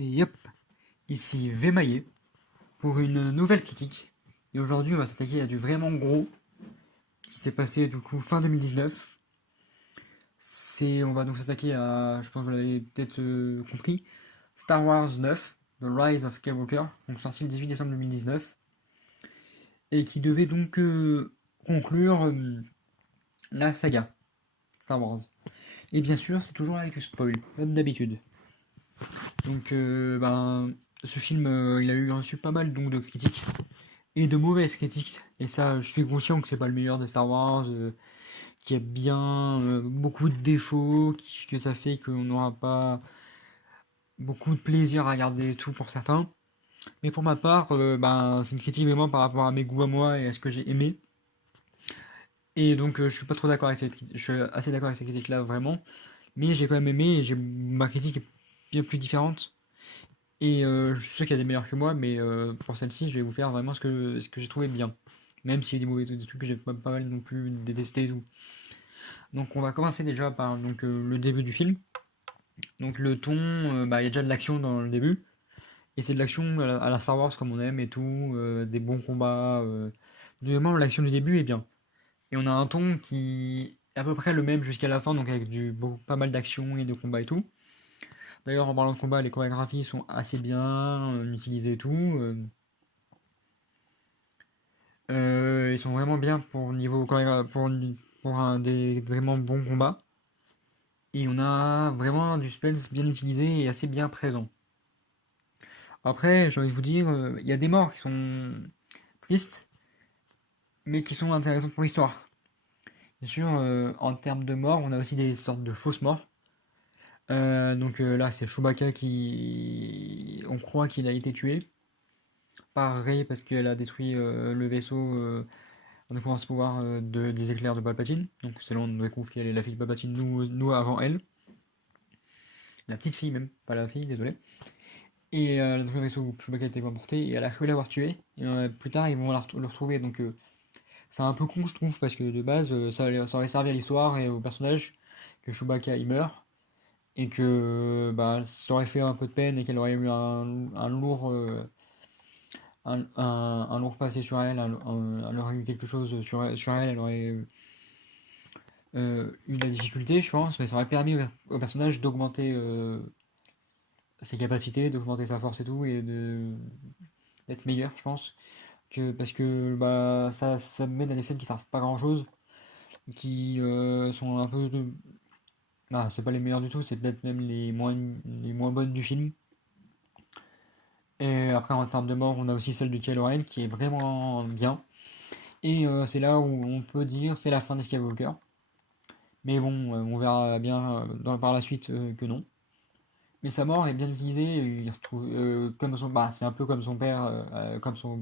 Et hop, ici Vemaillé pour une nouvelle critique. Et aujourd'hui, on va s'attaquer à du vraiment gros qui s'est passé du coup fin 2019. On va donc s'attaquer à, je pense que vous l'avez peut-être compris, Star Wars 9, The Rise of Skywalker, donc sorti le 18 décembre 2019, et qui devait donc conclure la saga Star Wars. Et bien sûr, c'est toujours avec du spoil, comme d'habitude. Donc, ce film, il a eu reçu pas mal donc, de critiques et de mauvaises critiques. Et ça, je suis conscient que c'est pas le meilleur des Star Wars, qu'il y a bien beaucoup de défauts, que ça fait qu'on n'aura pas beaucoup de plaisir à regarder tout pour certains. Mais pour ma part, c'est une critique vraiment par rapport à mes goûts à moi et à ce que j'ai aimé. Et donc, je suis pas trop d'accord avec cette critique. Je suis assez d'accord avec cette critique-là, vraiment. Mais j'ai quand même aimé et ma critique est bien plus différente. Et je suis sûr qu'il y a des meilleurs que moi, mais pour celle-ci, je vais vous faire vraiment ce que j'ai trouvé bien. Même s'il y a des trucs que j'ai pas mal non plus détesté et tout. Donc on va commencer déjà par le début du film. Donc le ton, il y a déjà de l'action dans le début. Et c'est de l'action à la Star Wars comme on aime et tout, des bons combats. Vraiment, l'action du début est bien. Et on a un ton qui est à peu près le même jusqu'à la fin, donc avec pas mal d'action et de combats et tout. D'ailleurs, en parlant de combat, les chorégraphies sont assez bien utilisées et tout. Ils sont vraiment bien pour niveau pour un des vraiment bons combats. Et on a vraiment du suspense bien utilisé et assez bien présent. Après, j'ai envie de vous dire, il y a des morts qui sont tristes, mais qui sont intéressantes pour l'histoire. Bien sûr, en termes de morts, on a aussi des sortes de fausses morts. Là, c'est Chewbacca qui. On croit qu'il a été tué par Rey parce qu'elle a détruit le vaisseau en découvrant ce pouvoir des éclairs de Palpatine. Donc c'est là on découvre qu'elle est la fille de Palpatine, nous avant elle. La petite fille même, pas la fille, désolé. Et elle a détruit le vaisseau où Chewbacca a été emporté et elle a cru l'avoir tué. Et plus tard, ils vont le retrouver. Donc c'est un peu con, je trouve, parce que de base, ça aurait servi à l'histoire et au personnage que Chewbacca il meurt. Et que ça aurait fait un peu de peine et qu'elle aurait eu un lourd un lourd passé sur elle, elle aurait eu quelque chose sur elle, elle aurait eu de la difficulté, je pense, mais ça aurait permis au personnage d'augmenter ses capacités, d'augmenter sa force et tout, et d'être meilleur, je pense. Parce que ça me met dans des scènes qui servent pas grand chose, qui sont un peu. C'est pas les meilleures du tout, c'est peut-être même les moins bonnes du film. Et après, en termes de mort, on a aussi celle de Kylo Ren qui est vraiment bien. Et c'est là où on peut dire c'est la fin des Skywalker. Mais bon, on verra bien par la suite que non. Mais sa mort est bien utilisée. Il retrouve, c'est un peu comme son père, comme son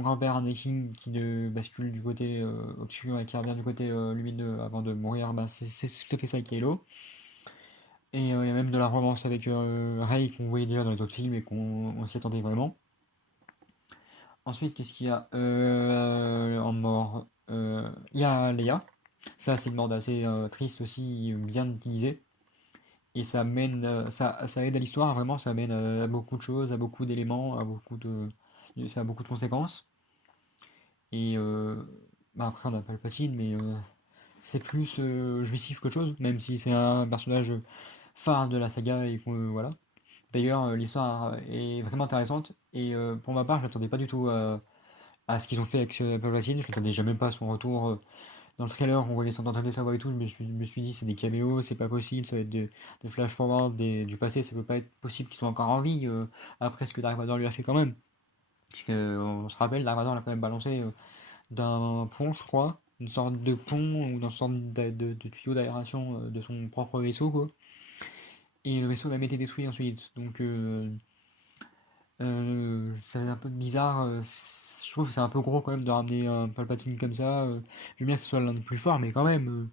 grand-père Anakin qui bascule du côté obscur et qui revient du côté lumineux avant de mourir. C'est tout à fait ça avec Kylo. Et il y a même de la romance avec Rey qu'on voyait déjà dans les autres films et qu'on s'y attendait vraiment. Ensuite, qu'est-ce qu'il y a en mort? Il y a Leia. Ça, c'est une mort assez triste aussi, bien utilisée. Et ça aide à l'histoire, vraiment, ça mène à beaucoup de choses, à beaucoup d'éléments, ça a beaucoup de conséquences. Et après, on a Palpatine, mais c'est plus jouissif qu'autre chose, même si c'est un personnage phare de la saga et voilà. D'ailleurs, l'histoire est vraiment intéressante. Et pour ma part, je m'attendais pas du tout à ce qu'ils ont fait avec Palpatine. Je m'attendais jamais pas à son retour. Dans le trailer, on voyait s'entendre sa voix et tout. Je me suis dit, c'est des caméos, c'est pas possible, ça va être des flash-forward du passé, ça peut pas être possible qu'ils soient encore en vie après ce que Dark Vador lui a fait quand même. Parce que, on se rappelle, Dark Vador l'a quand même balancé d'un pont, je crois, une sorte de pont ou d'une sorte de tuyau d'aération de son propre vaisseau, quoi. Et le vaisseau a même été détruit ensuite. Donc, c'est un peu bizarre. Je trouve que c'est un peu gros quand même de ramener un Palpatine comme ça. J'aime bien que ce soit l'un des plus forts, mais quand même,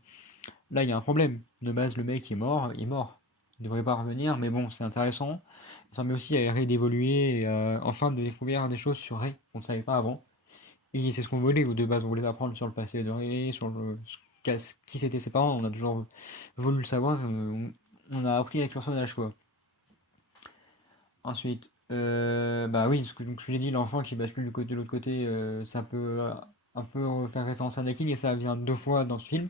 là il y a un problème. De base, le mec est mort, il est mort. Il devrait pas revenir, mais bon, c'est intéressant. Ça permet aussi à Rey d'évoluer et enfin de découvrir des choses sur Rey qu'on ne savait pas avant. Et c'est ce qu'on voulait, ou de base on voulait apprendre sur le passé de Rey, sur qui c'était ses parents, on a toujours voulu le savoir, on a appris avec le personnage quoi. Ensuite, bah oui, donc, ce que j'ai dit, l'enfant qui bascule du côté de l'autre côté, ça peut un peu faire référence à Anakin et ça vient deux fois dans ce film.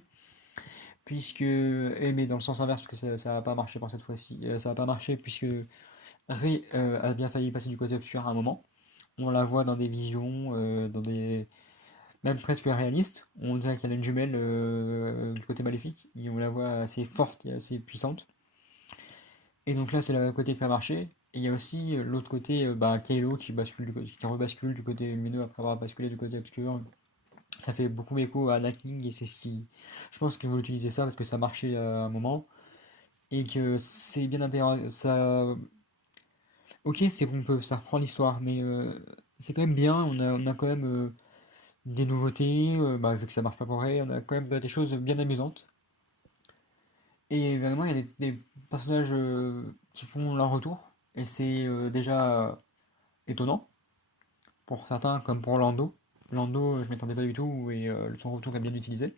Puisque, mais dans le sens inverse, parce que ça va pas marché pour cette fois-ci, ça va pas marché puisque Rey a bien failli passer du côté obscur à un moment. On la voit dans des visions, dans des même presque réalistes. On dirait qu'elle a une jumelle du côté maléfique et on la voit assez forte et assez puissante. Et donc là, c'est le côté qui a marché. Et il y a aussi l'autre côté, bah, Kylo qui bascule qui rebascule du côté lumineux après avoir basculé du côté obscur. Ça fait beaucoup écho à Anakin et c'est ce qui, je pense qu'ils vont utiliser ça parce que ça marchait à un moment et que c'est bien intéressant. Ça, ok, c'est pompeux, ça reprend l'histoire, mais c'est quand même bien. On a quand même des nouveautés, bah, vu que ça marche pas pour Rey, on a quand même des choses bien amusantes. Et vraiment, il y a des personnages qui font leur retour, et c'est déjà étonnant pour certains, comme pour Lando. Lando, je m'attendais pas du tout, et son retour est bien utilisé.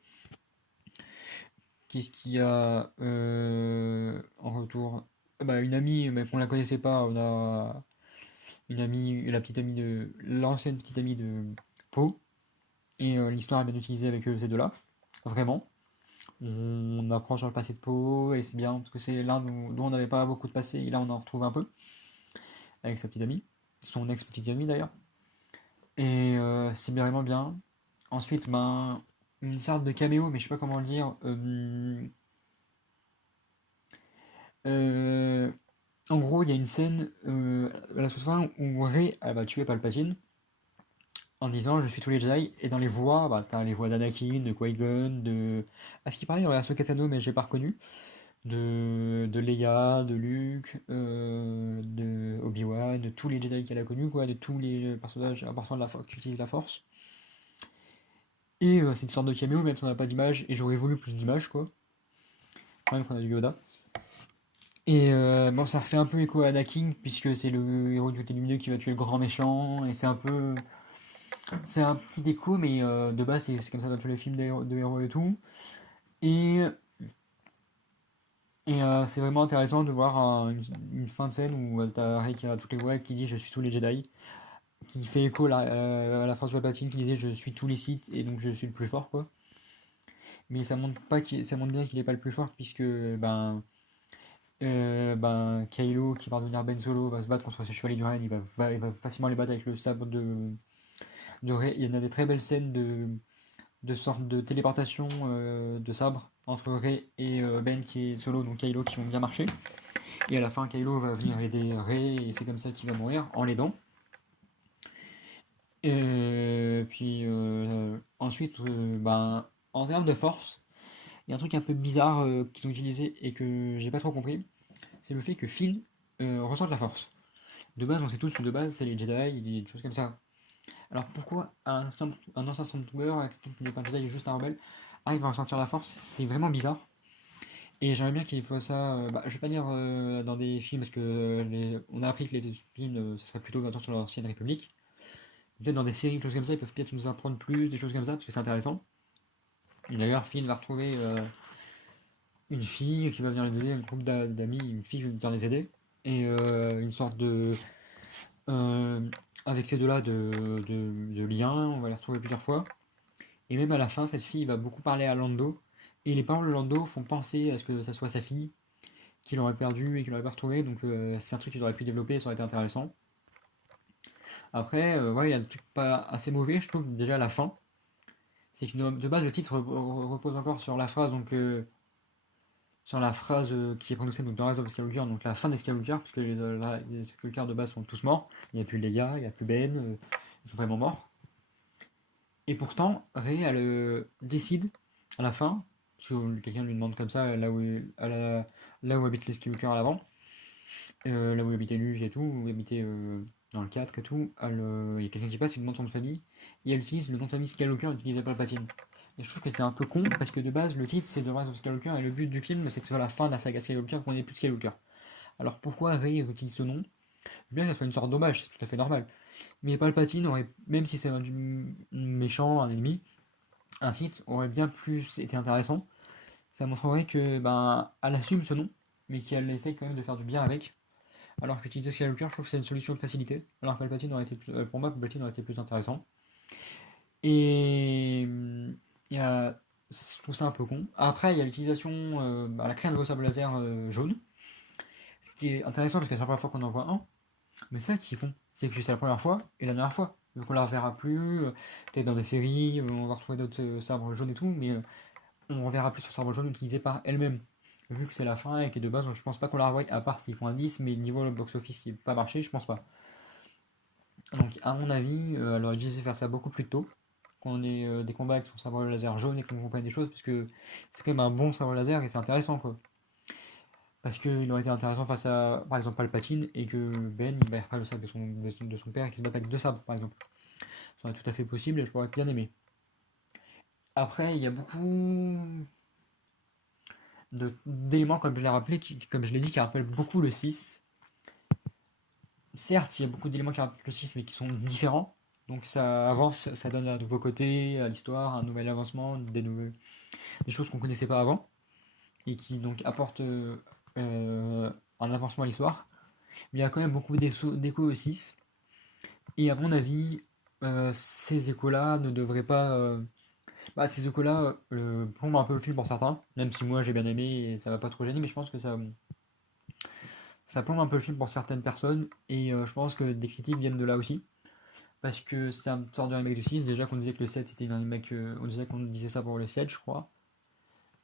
Qu'est-ce qu'il y a en retour? Bah, une amie, mais qu'on la connaissait pas, on a une amie, la petite amie de l'ancienne petite amie de Poe, et l'histoire est bien utilisée avec ces deux-là, vraiment. On apprend sur le passé de Poe et c'est bien parce que c'est l'un dont on n'avait pas beaucoup de passé et là on en retrouve un peu avec sa petite amie, son ex-petite amie d'ailleurs. Et c'est vraiment bien. Ensuite, ben, une sorte de caméo, mais je sais pas comment le dire. Euh, En gros, il y a une scène à la toute fin où Rey elle va tuer Palpatine en disant je suis tous les Jedi et dans les voix, bah, t'as les voix d'Anakin, de Qui-Gon, de. À ce qui paraît, il y aurait Ahsoka Tano, mais j'ai pas reconnu. De Leia, de Luke, de Obi-Wan, de tous les Jedi qu'elle a connus, quoi, de tous les personnages importants de la force qui utilisent la force. Et c'est une sorte de caméo, même si on n'a pas d'image, et j'aurais voulu plus d'images, quoi. Quand même qu'on a du Yoda. Et bon, ça refait un peu écho à Anakin, puisque c'est le héros du côté lumineux qui va tuer le grand méchant, et c'est un peu. C'est un petit écho, mais de base, c'est comme ça dans tous les films de héros et tout. Et c'est vraiment intéressant de voir une fin de scène où t'as Rey qui a toutes les voix et qui dit je suis tous les Jedi, qui fait écho à la phrase de Palpatine qui disait je suis tous les Sith et donc je suis le plus fort quoi. Mais ça montre pas ça montre bien qu'il est pas le plus fort puisque ben Kylo qui va devenir Ben Solo va se battre contre ses chevaliers du Ren, il va facilement les battre avec le sabre de Rey. Il y en a des très belles scènes de sorte de téléportation de sabre entre Rey et Ben qui est Solo donc Kylo qui vont bien marcher. Et à la fin, Kylo va venir aider Rey et c'est comme ça qu'il va mourir en l'aidant. Et puis ensuite, ben, en termes de force, il y a un truc un peu bizarre qu'ils ont utilisé et que j'ai pas trop compris. C'est le fait que Finn ressente la force. De base, on sait tous que de base, c'est les Jedi et des choses comme ça. Alors pourquoi un ancien Stormtrooper, quelqu'un qui n'est pas un Jedi, juste un rebelle, arrive à ressentir la force? C'est vraiment bizarre. Et j'aimerais bien qu'il fasse ça. Bah, je vais pas dire dans des films parce que on a appris que les films, ce serait plutôt maintenant sur l'ancienne République. Peut-être dans des séries, des choses comme ça, ils peuvent peut-être nous apprendre plus, des choses comme ça, parce que c'est intéressant. D'ailleurs, Finn va retrouver une fille qui va venir les aider, un groupe d'amis, une fille qui va venir les aider, et une sorte de. euh, avec ces deux-là de lien, on va les retrouver plusieurs fois. Et même à la fin, cette fille va beaucoup parler à Lando, et les paroles de Lando font penser à ce que ça soit sa fille, qu'il aurait perdu et qu'il aurait pas retrouvé, donc c'est un truc qu'ils auraient pu développer, ça aurait été intéressant. Après, ouais, il y a des trucs pas assez mauvais, je trouve, déjà à la fin. C'est que de base, le titre repose encore sur la phrase, donc, sur la phrase qui est prononcée donc, dans Rise of Skywalker, donc la fin des Skywalker, parce que les Skywalker de base sont tous morts. Il n'y a plus Leia, il n'y a plus Ben, ils sont vraiment morts. Et pourtant, Rey, elle décide, à la fin, si quelqu'un lui demande comme ça, là où habitent les Skywalker à l'avant, là où habitait Luke et tout, où habitait dans le 4 et tout, il y a quelqu'un qui passe, il demande son nom de famille, et elle utilise le nom de famille Skywalker utilisé par Palpatine. Et je trouve que c'est un peu con, parce que de base, le titre c'est The Rise of Skywalker, et le but du film c'est que ce soit la fin de la saga Skywalker qu'on ait plus de Skywalker. Alors pourquoi Rey utilise ce nom? Bien que ça soit une sorte d'hommage, c'est tout à fait normal. Mais Palpatine aurait, même si c'est un méchant, un ennemi, un Sith aurait bien plus été intéressant. Ça montrerait que ben elle assume ce nom, mais qu'elle essaye quand même de faire du bien avec. Alors qu'utiliser Skywalker, je trouve que c'est une solution de facilité. Alors que Palpatine aurait été pour moi, Palpatine aurait été plus intéressant. Et il y a, je trouve ça un peu con. Après, il y a l'utilisation, la création de nouveau sabre laser jaune. Ce qui est intéressant parce que c'est la première fois qu'on en voit un. Mais ça qui est con, c'est que c'est la première fois et la dernière fois. Donc on la reverra plus. Peut-être dans des séries, on va retrouver d'autres sabres jaunes et tout, mais on reverra plus ce sabre jaune utilisé par elle-même. Vu que c'est la fin et que de base, je pense pas qu'on la revoie, à part s'ils font un 10, mais niveau le box-office qui n'est pas marché, je pense pas. Donc à mon avis, elle aurait dû essayer de faire ça beaucoup plus tôt. Qu'on ait des combats avec son sabre laser jaune et qu'on comprenne des choses, parce que c'est quand même un bon sabre laser et c'est intéressant quoi. Parce qu'il aurait été intéressant face à par exemple Palpatine et que Ben il va pas le sabre de son père et qu'il se batte avec deux sabres par exemple. Ça aurait tout à fait possible et je pourrais bien aimer. Après, il y a beaucoup d'éléments, comme je l'ai rappelé, comme je l'ai dit, qui rappellent beaucoup le 6. Certes, il y a beaucoup d'éléments qui rappellent le 6, mais qui sont différents. Donc ça avance, ça donne un nouveau côté à l'histoire, un nouvel avancement, des choses qu'on connaissait pas avant, et qui donc apportent un avancement à l'histoire. Mais il y a quand même beaucoup d'échos au 6. Et à mon avis, ces échos-là ne devraient pas... ces échos-là plombent un peu le film pour certains, même si moi j'ai bien aimé et ça m'a pas trop gêné, mais je pense que ça plombe un peu le film pour certaines personnes, et je pense que des critiques viennent de là aussi. Parce que ça sort du remake du 6, déjà qu'on disait que le 7 c'était un remake, on disait qu'on disait ça pour le 7 je crois.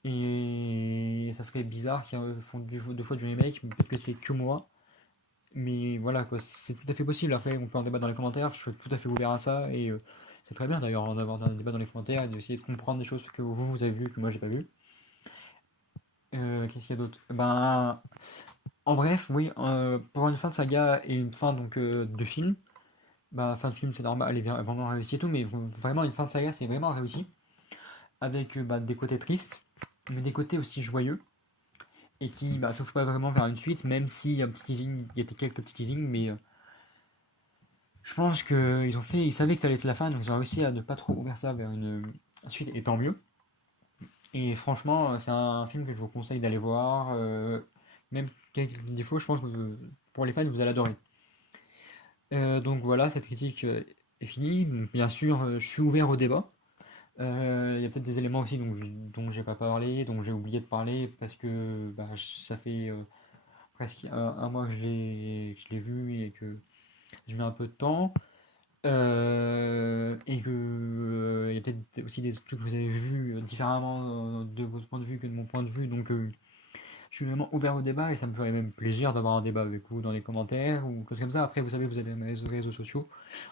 Et ça ferait bizarre qu'ils font deux fois du remake, peut-être que c'est que moi. Mais voilà quoi, c'est tout à fait possible. Après, on peut en débattre dans les commentaires, je suis tout à fait ouvert à ça. Et c'est très bien d'ailleurs d'avoir un débat dans les commentaires et d'essayer de comprendre des choses que vous avez vues que moi j'ai pas vues. Qu'est-ce qu'il y a d'autre? Ben, en bref, oui, pour une fin de saga et une fin donc de film, bah, fin de film c'est normal, elle est vraiment réussie et tout, mais vraiment une fin de saga c'est vraiment réussi. Avec des côtés tristes, mais des côtés aussi joyeux. Et qui s'ouvre pas vraiment vers une suite, même s'il y a un petit teasing, il y a quelques petits teasings, mais je pense ils savaient que ça allait être la fin, donc ils ont réussi à ne pas trop ouvrir ça vers une suite, et tant mieux. Et franchement, c'est un film que je vous conseille d'aller voir, même quelques défauts, je pense que pour les fans, vous allez adorer. Donc voilà, cette critique est finie. Donc, bien sûr, je suis ouvert au débat. Il y a peut-être des éléments aussi dont j'ai pas parlé, dont j'ai oublié de parler, parce que ça fait presque un mois que je l'ai vu et que je mets un peu de temps. Et que il y a peut-être aussi des trucs que vous avez vus différemment de votre point de vue que de mon point de vue. Donc je suis vraiment ouvert au débat et ça me ferait même plaisir d'avoir un débat avec vous dans les commentaires ou choses comme ça. Après, vous savez, vous avez mes réseaux sociaux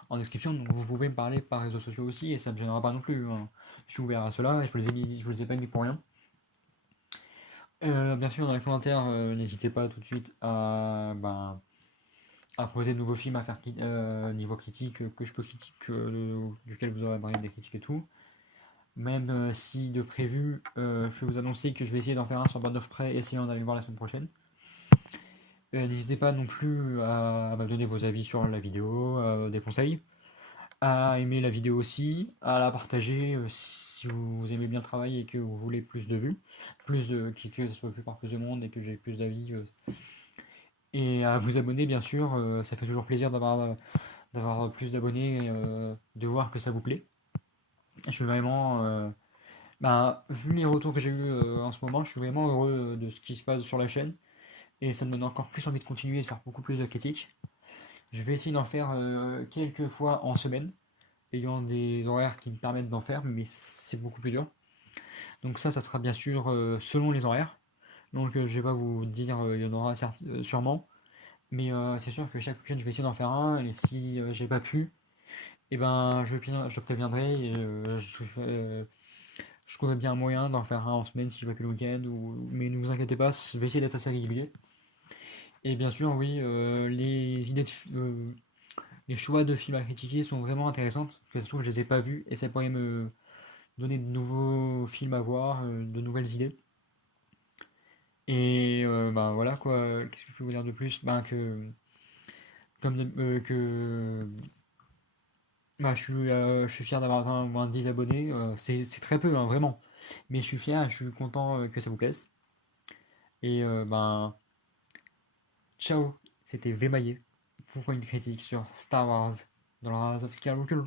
en description, donc vous pouvez me parler par réseaux sociaux aussi et ça ne me gênera pas non plus, hein. Je suis ouvert à cela et je vous les ai pas mis pour rien. Bien sûr, dans les commentaires, n'hésitez pas tout de suite à proposer de nouveaux films à faire niveau critique que je peux critiquer, duquel vous aurez des critiques et tout. Même si de prévu, je vais vous annoncer que je vais essayer d'en faire un sur Band of Prey, essayant d'aller le voir la semaine prochaine. N'hésitez pas non plus à me donner vos avis sur la vidéo, des conseils, à aimer la vidéo aussi, à la partager si vous aimez bien le travail et que vous voulez plus de vues, que ça soit vu par plus de monde et que j'ai plus d'avis. Et à vous abonner bien sûr, ça fait toujours plaisir d'avoir plus d'abonnés, de voir que ça vous plaît. Je suis vraiment, vu les retours que j'ai eu en ce moment, je suis vraiment heureux de ce qui se passe sur la chaîne et ça me donne encore plus envie de continuer et de faire beaucoup plus de critiques. Je vais essayer d'en faire quelques fois en semaine, ayant des horaires qui me permettent d'en faire, mais c'est beaucoup plus dur. Donc ça sera bien sûr selon les horaires. Donc je vais pas vous dire, il y en aura sûrement, mais c'est sûr que chaque week-end je vais essayer d'en faire un, et si j'ai pas pu, et je préviendrai et je trouverai bien un moyen d'en faire un en semaine si j'ai pas pu le week-end, mais ne vous inquiétez pas, je vais essayer d'être assez régulier. Et bien sûr, oui, les choix de films à critiquer sont vraiment intéressantes, parce que ça se trouve, je les ai pas vus, et ça pourrait me donner de nouveaux films à voir, de nouvelles idées. Et voilà quoi, qu'est-ce que je peux vous dire de plus? Que je suis fier d'avoir atteint moins de 10 abonnés, c'est très peu, hein, vraiment. Mais je suis fier, je suis content que ça vous plaise. Et ciao! c'était Vémaillé pour une critique sur Star Wars dans le Rise of Skywalker.